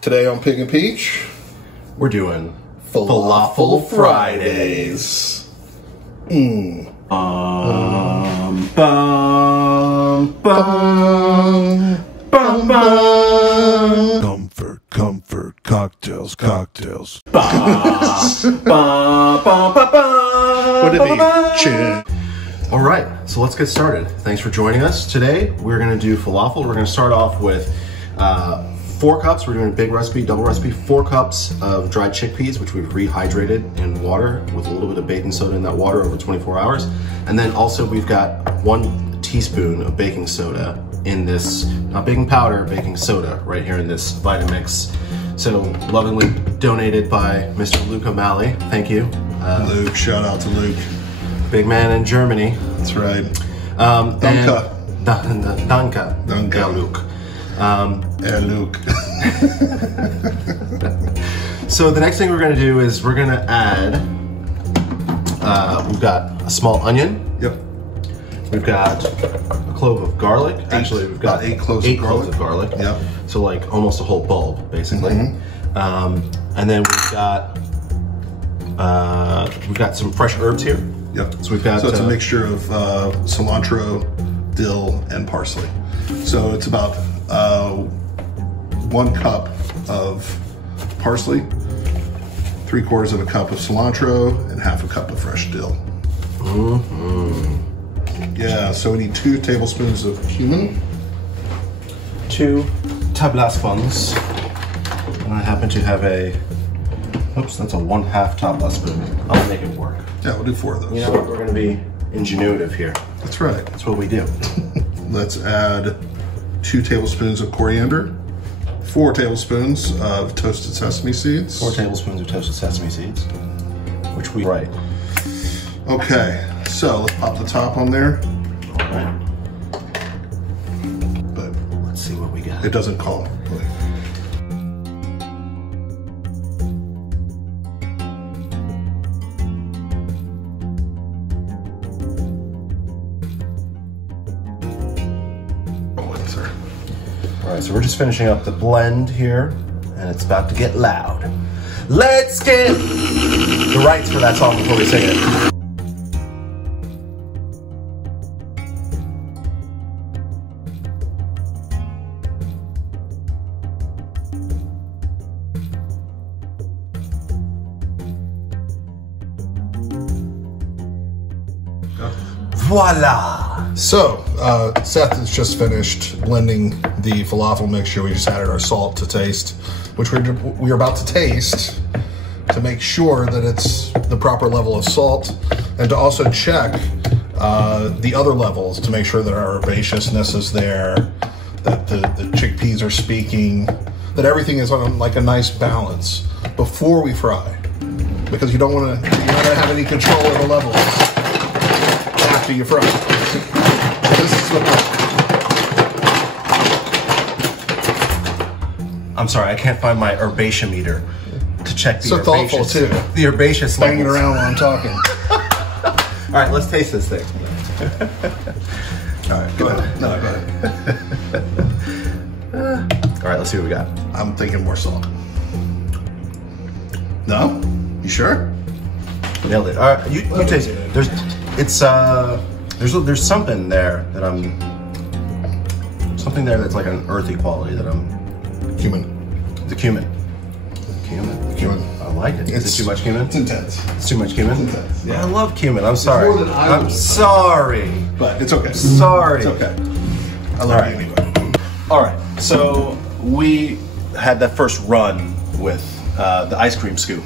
Today on Pig and Peach, we're doing Falafel Fridays. Comfort, cocktails. What did he? All right, so let's get started. Thanks for joining us. Today, we're gonna do falafel. We're gonna start off with 4 cups. We're doing a big recipe, double recipe. 4 cups of dried chickpeas, which we've rehydrated in water with a little bit of baking soda in that water over 24 hours. And then also we've got 1 teaspoon of baking soda in this, not baking powder, baking soda right here in this Vitamix. So lovingly donated by Mr. Luke O'Malley. Thank you. Luke, shout out to Luke. Big man in Germany. That's right. Danke. Danke. Ja, Luke. Luke. So the next thing we're gonna do is we're gonna add, we've got a small onion. Yep. We've got a clove of garlic. Actually, we've got 8 cloves of garlic. Yep. So like almost a whole bulb, basically. And then we've got some fresh herbs here. Yep. So we've got. So it's a mixture of cilantro, dill, and parsley. So it's about 1 cup of parsley, 3/4 of a cup of cilantro, and 1/2 cup of fresh dill. Yeah, so we need 2 tablespoons of cumin. 2 tablespoons. And I happen to have a, oops, that's a 1/2 tablespoon. I'll make it work. Yeah, we'll do 4 of those. You know what, we're gonna be ingenuitive here. That's right. That's what we do. Let's add 2 tablespoons of coriander, 4 tablespoons of toasted sesame seeds. 4 tablespoons of toasted sesame seeds, which we, right. Okay, so let's pop the top on there. All right. But Let's see what we got. it doesn't call. All right, so we're just finishing up the blend here, and it's about to get loud. Let's get the rights for that song before we sing it. Voila! So, Seth has just finished blending the falafel mixture. We just added our salt to taste, which we're about to taste to make sure that it's the proper level of salt, and to also check the other levels to make sure that our herbaceousness is there, that the chickpeas are speaking, that everything is on like a nice balance before we fry, because you're not going to have any control of the levels after you fry. This is what I'm sorry, I can't find my herbaceometer to check the so thoughtful too. The herbaceous Banging levels. around while I'm talking. All right, let's taste this thing. All right, go ahead. No, go ahead. All right, let's see what we got. I'm thinking more salt. No? You sure? Nailed it. All right, you taste it. There's something there that something there that's like an earthy quality that Cumin. the cumin. Cumin. I like it. Is it too much cumin? It's intense. It's too much cumin? It's intense. Yeah, I love cumin. I'm sorry. more than I would I'm have. sorry. But it's okay. Sorry. It's okay. I love you anyway. All right, so we had that first run with the ice cream scoop,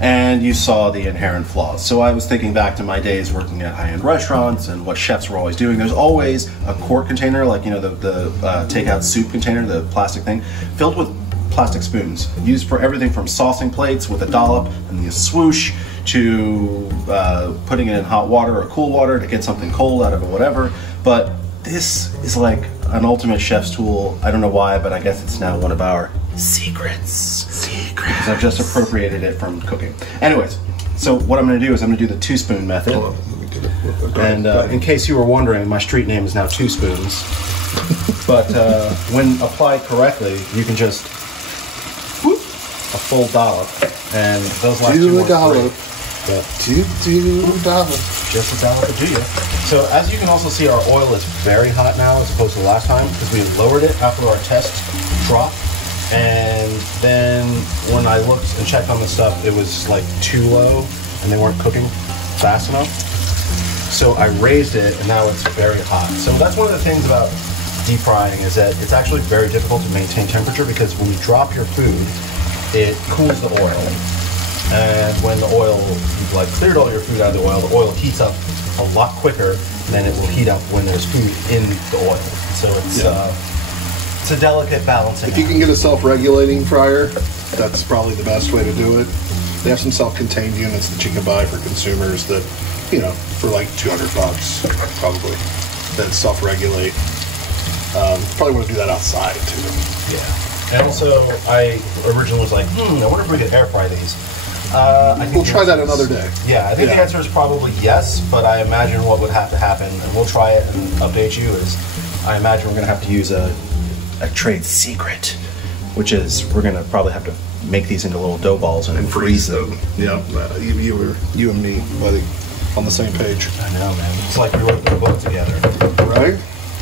and you saw the inherent flaws. So I was thinking back to my days working at high-end restaurants and what chefs were always doing. There's always a quart container, like, you know, the takeout soup container, the plastic thing, filled with plastic spoons, used for everything from saucing plates with a dollop and the swoosh to putting it in hot water or cool water to get something cold out of it, whatever. But this is like an ultimate chef's tool. I don't know why, but I guess it's now one of our secrets. Because I've just appropriated it from cooking. Anyways, so what I'm going to do is I'm going to do the 2-spoon method. Hold on, let me get it. And in case you were wondering, my street name is now 2 Spoons. But when applied correctly, you can just a full dollop, and those last two a dollop. Yeah. Do a dollop. Just a dollop of do ya. So as you can also see, our oil is very hot now as opposed to last time because we lowered it after our test drop. And then when I looked and checked on the stuff, it was like too low and they weren't cooking fast enough. So I raised it and now it's very hot. So that's one of the things about deep frying is that it's actually very difficult to maintain temperature because when you drop your food, it cools the oil. And when the oil, you've like cleared all your food out of the oil heats up a lot quicker than it will heat up when there's food in the oil. So it's a delicate balancing. If you can get a self-regulating fryer, that's probably the best way to do it. They have some self-contained units that you can buy for consumers that, you know, for like $200 probably, that self-regulate. Probably want to do that outside too. Yeah. And also, I originally was like, I wonder if we could air fry these. I think we'll try that another day. Yeah, I think the answer is probably yes, but I imagine what would have to happen, and we'll try it and update you, is I imagine we're going to have to use a trade secret, which is we're going to probably have to make these into little dough balls and freeze them. Yeah, you and me, buddy, on the same page. I know, man. It's like we wrote the book together. Right?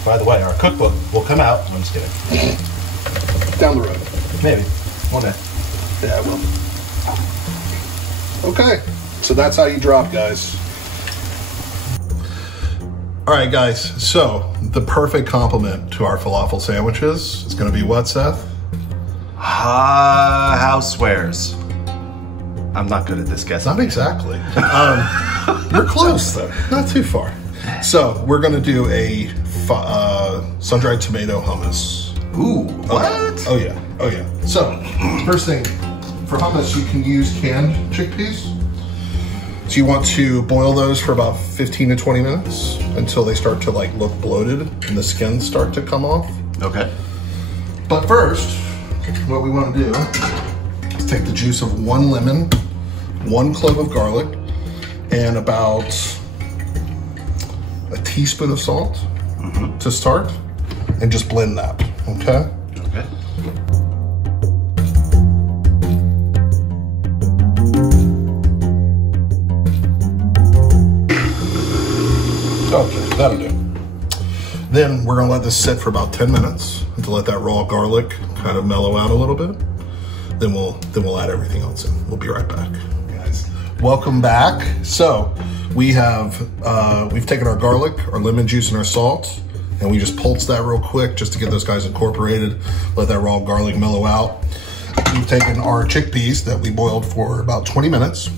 By the way, our cookbook will come out. I'm just kidding. Down the road. Maybe. One day. Yeah, it will. Okay, so that's how you drop, guys. All right, guys, so the perfect complement to our falafel sandwiches is going to be what, Seth? Housewares. I'm not good at this, guess. Not exactly. You're close, though. Not too far. So we're going to do a sun-dried tomato hummus. Ooh, what? Oh, yeah. Oh, yeah. So, first thing, for hummus, you can use canned chickpeas. So you want to boil those for about 15 to 20 minutes until they start to like look bloated and the skins start to come off. Okay. But first, what we want to do is take the juice of 1 lemon, 1 clove of garlic, and about a teaspoon of salt to start, and just blend that, okay? Okay. Okay, that'll do. Then we're gonna let this sit for about 10 minutes to let that raw garlic kind of mellow out a little bit. Then we'll add everything else in. We'll be right back, guys. Welcome back. So we have we've taken our garlic, our lemon juice, and our salt, and we just pulsed that real quick just to get those guys incorporated. Let that raw garlic mellow out. We've taken our chickpeas that we boiled for about 20 minutes.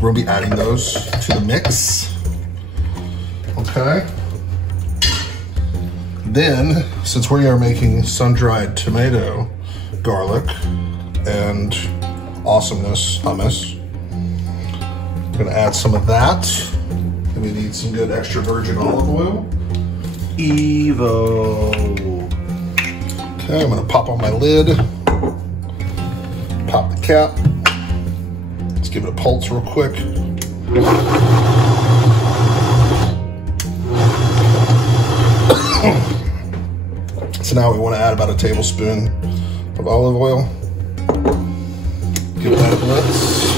We're gonna be adding those to the mix. Okay. Then, since we are making sun-dried tomato, garlic, and awesomeness hummus, we're gonna add some of that. And we need some good extra virgin olive oil. Evo. Okay, I'm gonna pop on my lid, pop the cap. Let's give it a pulse real quick. So now we want to add about a tablespoon of olive oil. Give that a blitz.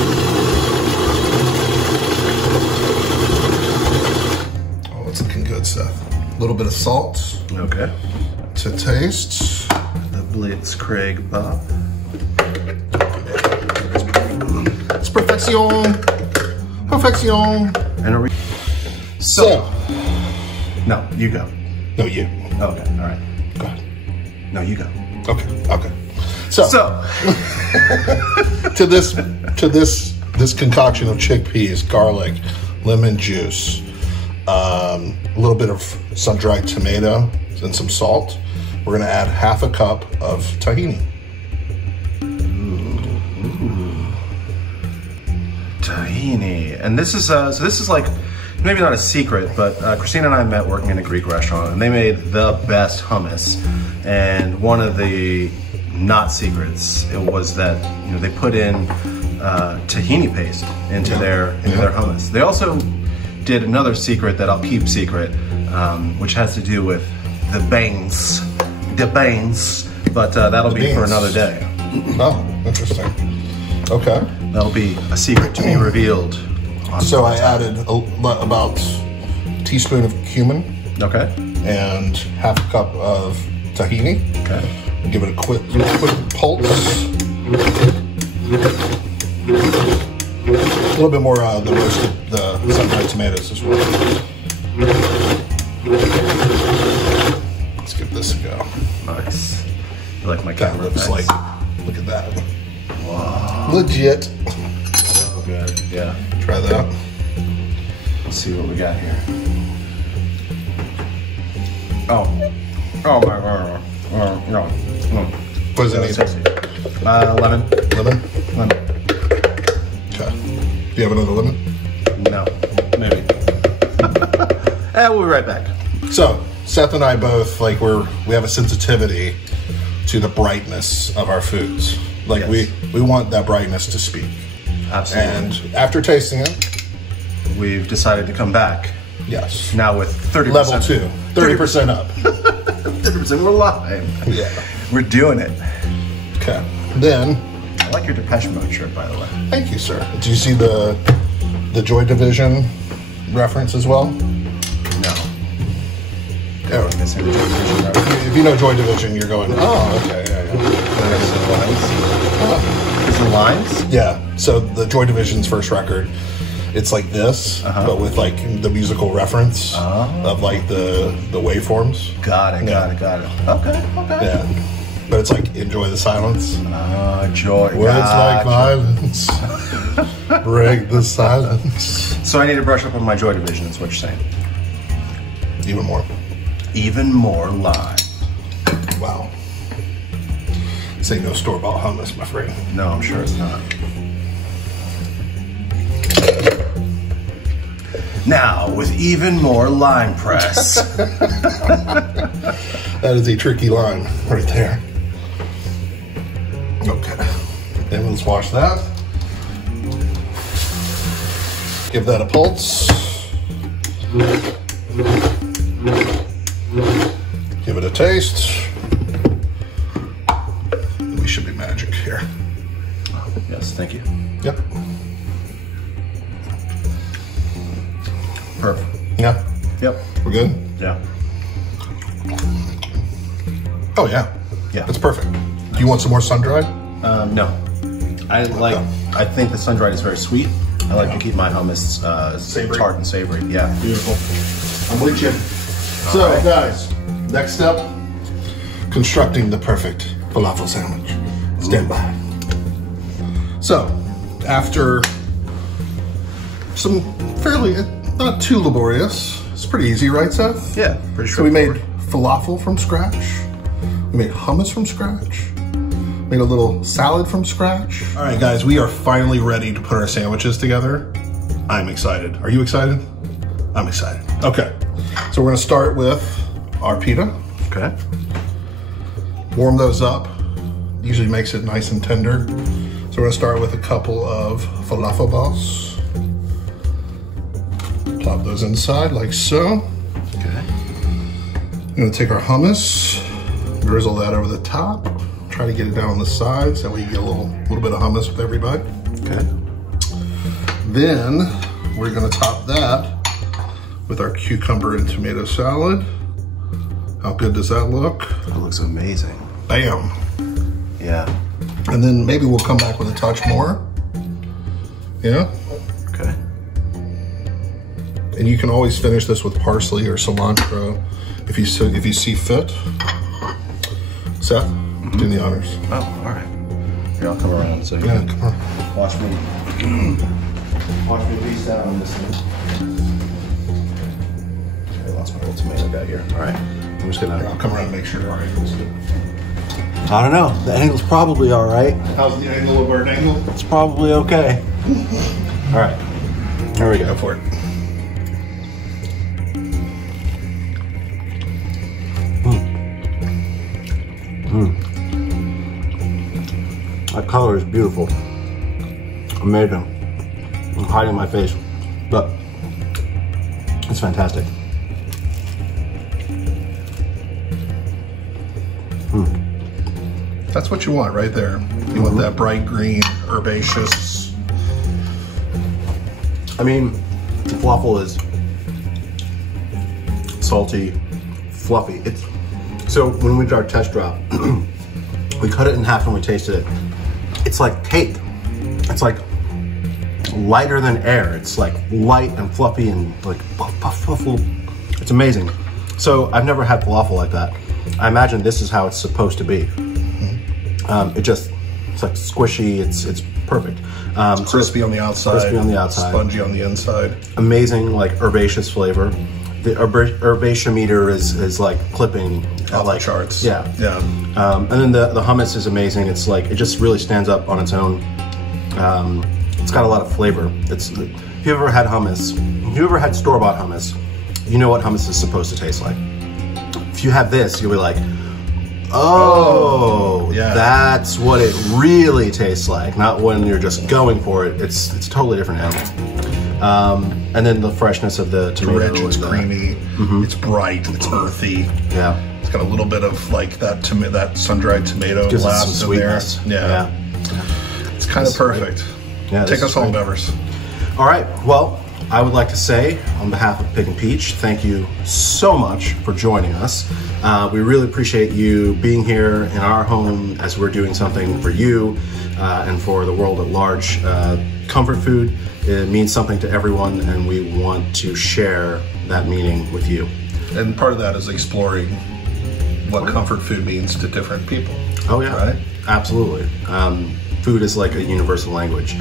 Oh, it's looking good, Seth. A little bit of salt. Okay. To taste. The Blitzkrieg Bob. It's perfection. Perfection. And are we... So. No, you go. No, you. Okay, all right. Go ahead. No, you go. Okay, okay. So to this concoction of chickpeas, garlic, lemon juice, a little bit of sun-dried tomato, and some salt, we're gonna add half a cup of tahini. Ooh. Tahini. And this is so this is like maybe not a secret, but Christina and I met working in a Greek restaurant, and they made the best hummus. And one of the not secrets, it was that they put in tahini paste into their hummus. They also did another secret that I'll keep secret, which has to do with the beans, but that'll be for another day. Oh. Interesting. Okay. That'll be a secret to be revealed. So I added about a teaspoon of cumin. Okay. And half a cup of tahini. Okay. Give it a quick pulse. A little bit more the roasted, the sun-dried tomatoes as well. Let's give this a go. Nice. You like my That camera looks effects? like, look at that. Wow. Legit. Oh, good. Yeah. Try that. Let's see what we got here. Oh. Oh my god. No. What does it need? Lemon. Lemon? Lemon. Okay. Do you have another lemon? No. Maybe. We'll be right back. So, Seth and I both, like, we have a sensitivity to the brightness of our foods. Like, Yes. we want that brightness to speak. Absolutely. And after tasting it, We've decided to come back yes. now with 30%. Level 2. 30% up. 30%. We're live. Yeah. We're doing it. Okay. Then, I like your Depeche Mode shirt, by the way. thank you, sir. Do you see the Joy Division reference as well? No. Oh. Missing the Joy Division reference. If you know Joy Division, you're going, oh, okay, Is the lines? yeah. So the Joy Division's first record, it's like this, but with like the musical reference of like the waveforms. Got it. Okay. Yeah. But it's like enjoy the silence. Joy. Words like violence break the silence. So I need to brush up on my Joy Division, is what you're saying. Even more. Even more lime. Wow. This ain't no store-bought hummus, my friend. No, I'm sure it's not. Now, with even more lime press. That is a tricky line right there. Okay. Then let's wash that. Give that a pulse. Give it a taste. We should be magic here. Yes, thank you. Yep. Perfect. Yeah. Yep. We're good? Yeah. Oh, yeah. Yeah. That's perfect. Do you want some more sun-dried? No. I think the sun-dried is very sweet. I like to keep my hummus Savory. tart and savory. Yeah. Beautiful. I'm with you. So, right. guys, next step, constructing the perfect falafel sandwich. Stand by. So, after some fairly, not too laborious, it's pretty easy, right, Seth? Yeah, pretty So we straightforward. made falafel from scratch. We made hummus from scratch. Made a little salad from scratch. All right, guys, we are finally ready to put our sandwiches together. I'm excited. Are you excited? I'm excited. Okay, so we're gonna start with our pita. Okay. Warm those up. Usually makes it nice and tender. So we're gonna start with a couple of falafel balls. Plop those inside like so. Okay. We're gonna take our hummus, drizzle that over the top. Try to get it down on the sides so we can get a little bit of hummus with every bite. Okay. Then we're gonna top that with our cucumber and tomato salad. How good does that look? That looks amazing. Bam. Yeah. And then maybe we'll come back with a touch more. Yeah. Okay. And you can always finish this with parsley or cilantro if you see fit. Seth, do the honors. Oh, all right. Here, I'll come around so you Yeah, can come on. watch me piece out on this one. Okay, I lost my little tomato guy here. All right. I'm just Here, gonna. I'll come around and make sure our angle's good. I don't know. The angle's probably all right. How's the angle of our angle? It's probably okay. All right. Here we Go go. for it. That color is beautiful. Amazing. I'm hiding my face, but it's fantastic. That's what you want right there. You want that bright green, herbaceous. I mean, the falafel is salty, fluffy. So when we did our test drop, we cut it in half and we tasted it. It's like cake. It's like lighter than air. It's like light and fluffy and like puff. It's amazing. So I've never had falafel like that. I imagine this is how it's supposed to be. It's like squishy. It's perfect. It's crispy on the outside. Crispy on the outside. Spongy on the inside. Amazing, like herbaceous flavor. The herbaceometer is like clipping Off the charts. Yeah. And then the hummus is amazing. It's like it just really stands up on its own. It's got a lot of flavor. If you've ever had hummus, if you ever had store-bought hummus, you know what hummus is supposed to taste like. If you have this, you'll be like, oh, yeah. That's what it really tastes like. Not when you're just going for it. It's a totally different animal. And then the freshness of the tomato. It's rich, it's creamy, it's bright, it's earthy. Yeah. It's got a little bit of like that sun-dried tomato Gives it blast some in there. sweetness. Yeah. It's kind of perfect. Yeah, Take us home, Bevers. All right, well, I would like to say, on behalf of Pig and Peach, thank you so much for joining us. We really appreciate you being here in our home as we're doing something for you and for the world at large. Comfort food, it means something to everyone, and we want to share that meaning with you. And part of that is exploring what comfort food means to different people. Oh yeah, right? Absolutely. Food is like a universal language.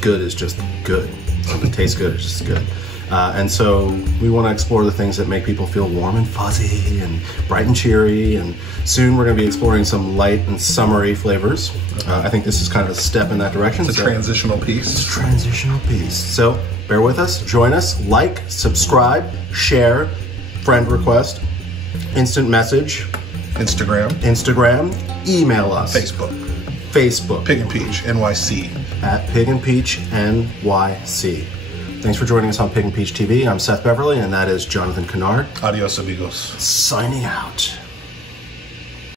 Good is just good. Something tastes good, it's just good. And so we want to explore the things that make people feel warm and fuzzy and bright and cheery. And soon we're going to be exploring some light and summery flavors. I think this is kind of a step in that direction. It's a transitional piece. It's a transitional piece. So bear with us, join us, like, subscribe, share, friend request, instant message, Instagram, email us. Facebook. Pig and Peach, NYC. At Pig and Peach, NYC. Thanks for joining us on Pig and Peach TV. I'm Seth Beverly, and that is Jonathan Kennard. Adios, amigos. Signing out.